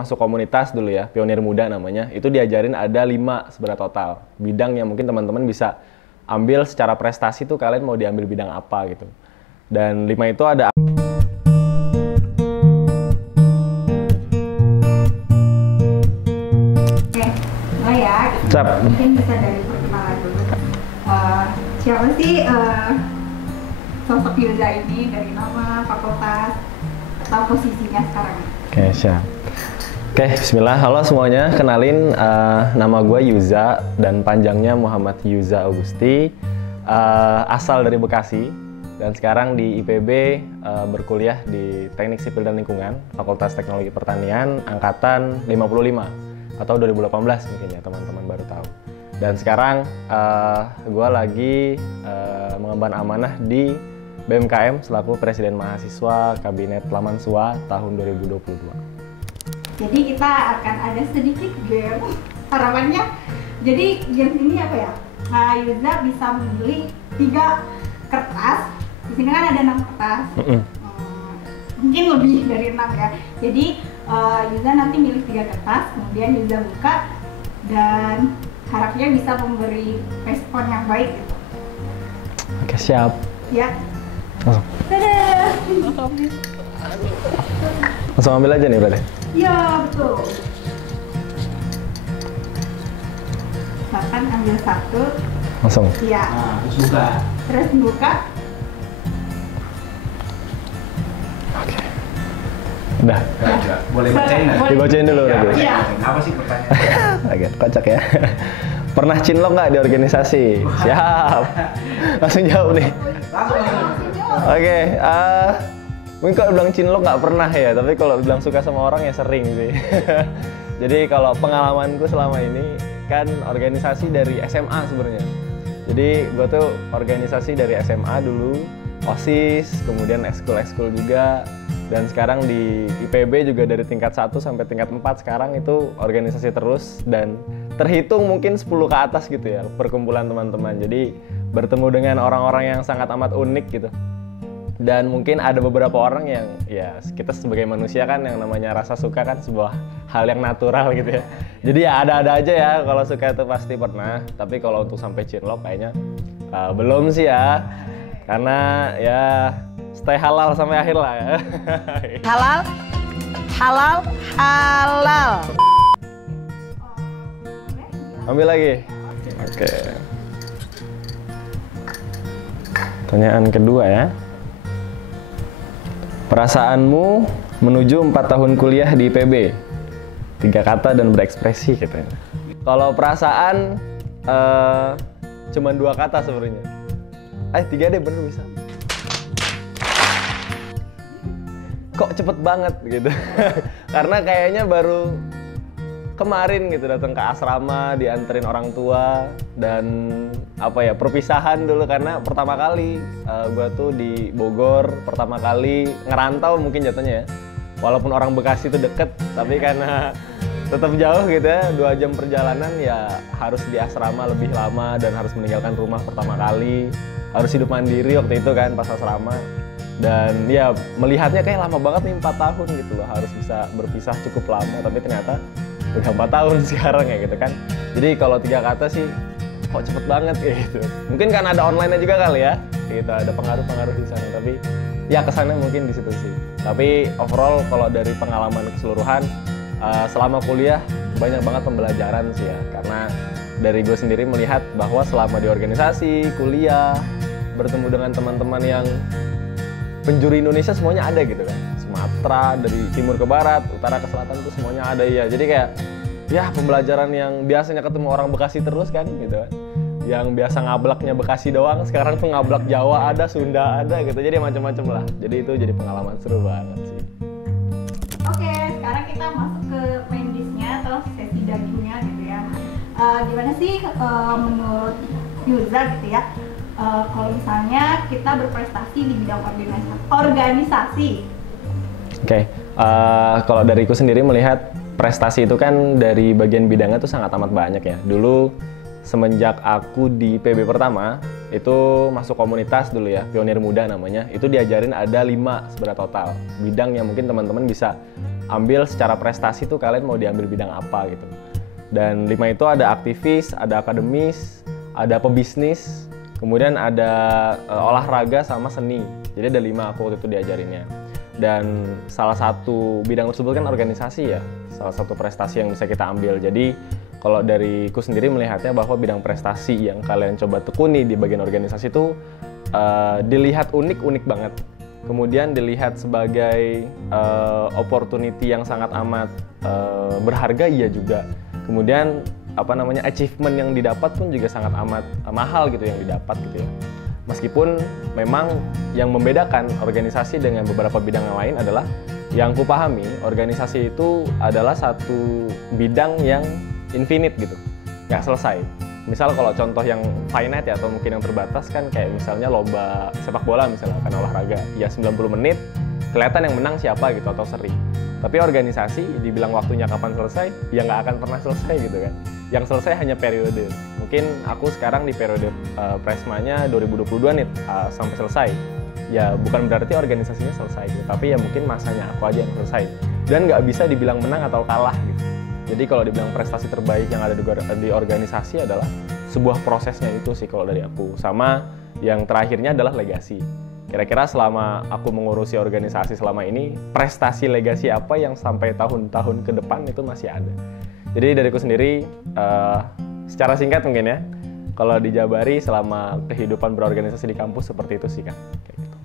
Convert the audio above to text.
masuk komunitas dulu ya, Pionir Muda namanya. Itu diajarin ada 5 sebenarnya total. Bidang yang mungkin teman-teman bisa ambil secara prestasi tuh kalian mau diambil bidang apa gitu. Dan 5 itu ada mungkin bisa dari perkenalan dulu. Siapa sih sosok Yuza ini, dari nama, fakultas, atau posisinya sekarang? Oke, siap. Oke, bismillah. Halo semuanya, kenalin nama gue Yuza dan panjangnya Muhammad Yuza Augusti. Asal dari Bekasi dan sekarang di IPB berkuliah di Teknik Sipil dan Lingkungan, Fakultas Teknologi Pertanian, angkatan 55 atau 2018 mungkin ya teman-teman baru tahu. Dan sekarang gue lagi mengemban amanah di BMKM selaku Presiden Mahasiswa Kabinet Lamansua tahun 2022. Jadi kita akan ada sedikit game, harapannya. Jadi game ini apa ya? Yuza bisa memilih 3 kertas. Di sini kan ada 6 kertas. Mungkin lebih dari 6 ya. Jadi Yuza nanti milih 3 kertas, kemudian Yuza buka dan harapnya bisa memberi respon yang baik gitu. Oke, siap. Ya. Langsung. Dadah. Langsung ambil aja nih berarti? Iya, betul. Misalkan ambil 1. Langsung? Iya. Nah, terus buka. Terus dibuka. Oke. Udah? Boleh bacain nggak? Dibacain dulu ya, berarti? Iya. Apa sih pertanyaannya? Agak kocak ya. Pernah cinlok nggak di organisasi? Siap. Langsung jawab nih. Oke. Mungkin kalau bilang cinlok nggak pernah ya, tapi kalau bilang suka sama orang ya sering sih. Jadi kalau pengalamanku selama ini kan organisasi dari SMA sebenarnya. Jadi gue tuh organisasi dari SMA dulu, OSIS, kemudian ekskul-ekskul juga. Dan sekarang di IPB juga dari tingkat 1 sampai tingkat 4 sekarang itu organisasi terus dan terhitung mungkin 10 ke atas gitu ya perkumpulan teman-teman. Jadi bertemu dengan orang-orang yang sangat amat unik gitu. Dan mungkin ada beberapa orang yang ya kita sebagai manusia kan yang namanya rasa suka kan sebuah hal yang natural gitu ya. Jadi ya ada-ada aja ya, kalau suka itu pasti pernah. Tapi kalau untuk sampai cinlok kayaknya belum sih ya. Karena ya stay halal sampai akhir lah ya. Halal, halal, halal. Ambil lagi. Oke. Pertanyaan kedua ya. Perasaanmu menuju 4 tahun kuliah di IPB? 3 kata dan berekspresi katanya. Kalau perasaan cuma 2 kata sebenarnya. 3 deh bener bisa. Kok cepet banget gitu. Karena kayaknya baru kemarin gitu datang ke asrama, dianterin orang tua dan perpisahan dulu karena pertama kali gue tuh di Bogor, pertama kali ngerantau mungkin jatuhnya ya. Walaupun orang Bekasi itu deket, tapi karena tetap jauh gitu ya, 2 jam perjalanan ya harus di asrama lebih lama dan harus meninggalkan rumah pertama kali, harus hidup mandiri waktu itu kan pas asrama. Dan ya melihatnya kayak lama banget nih 4 tahun gitu loh, harus bisa berpisah cukup lama, tapi ternyata udah 4 tahun sekarang ya gitu kan. Jadi kalau 3 kata sih kok cepet banget gitu. Mungkin kan ada online-nya juga kali ya, gitu ada pengaruh-pengaruh di sana, tapi ya kesannya mungkin di situ sih. Tapi overall kalau dari pengalaman keseluruhan selama kuliah banyak banget pembelajaran sih ya, karena dari gue sendiri melihat bahwa selama di organisasi, kuliah, bertemu dengan teman-teman yang penjuru Indonesia semuanya ada gitu kan. Sumatera, dari timur ke barat, utara ke selatan itu semuanya ada ya. Jadi kayak ya pembelajaran yang biasanya ketemu orang Bekasi terus kan gitu kan. Yang biasa ngablaknya Bekasi doang, sekarang tuh ngablak Jawa ada, Sunda ada gitu. Jadi macam-macam lah. Jadi itu jadi pengalaman seru banget sih. Oke, sekarang kita masuk ke main dish-nya atau sesi dagingnya gitu ya. Gimana sih menurut Yuza gitu ya? Kalau misalnya kita berprestasi di bidang organisasi. Oke, kalau dariku sendiri melihat prestasi itu kan dari bagian bidangnya tuh sangat amat banyak ya. Dulu semenjak aku di PB pertama itu masuk komunitas dulu ya, Pionir Muda namanya. Itu diajarin ada 5 sebenarnya total bidang yang mungkin teman-teman bisa ambil secara prestasi tuh kalian mau diambil bidang apa gitu. Dan 5 itu ada aktivis, ada akademis, ada pebisnis, kemudian ada olahraga sama seni. Jadi ada 5 aku waktu itu diajarinnya. Dan salah satu bidang tersebut kan organisasi ya, salah satu prestasi yang bisa kita ambil. Jadi kalau dariku sendiri melihatnya bahwa bidang prestasi yang kalian coba tekuni di bagian organisasi itu dilihat unik banget. Kemudian dilihat sebagai opportunity yang sangat amat berharga, iya juga. Kemudian achievement yang didapat pun juga sangat amat mahal gitu yang didapat gitu ya. Meskipun memang yang membedakan organisasi dengan beberapa bidang yang lain adalah yang kupahami organisasi itu adalah satu bidang yang infinite gitu, nggak selesai. Misal kalau contoh yang finite ya, atau mungkin yang terbatas kan kayak misalnya lomba sepak bola misalnya, kan olahraga ya 90 menit kelihatan yang menang siapa gitu atau seri. Tapi organisasi dibilang waktunya kapan selesai ya nggak akan pernah selesai gitu kan. Yang selesai hanya periode. Mungkin aku sekarang di periode Presmanya 2022 nih sampai selesai. Ya bukan berarti organisasinya selesai gitu, tapi ya mungkin masanya aku aja yang selesai. Dan nggak bisa dibilang menang atau kalah gitu. Jadi kalau dibilang prestasi terbaik yang ada di organisasi adalah sebuah prosesnya itu sih kalau dari aku. Sama yang terakhirnya adalah legasi. Kira-kira selama aku mengurusi organisasi selama ini, prestasi legasi apa yang sampai tahun-tahun ke depan itu masih ada. Jadi dariku sendiri, secara singkat mungkin ya, kalau dijabari selama kehidupan berorganisasi di kampus seperti itu sih kan. Kayak gitu.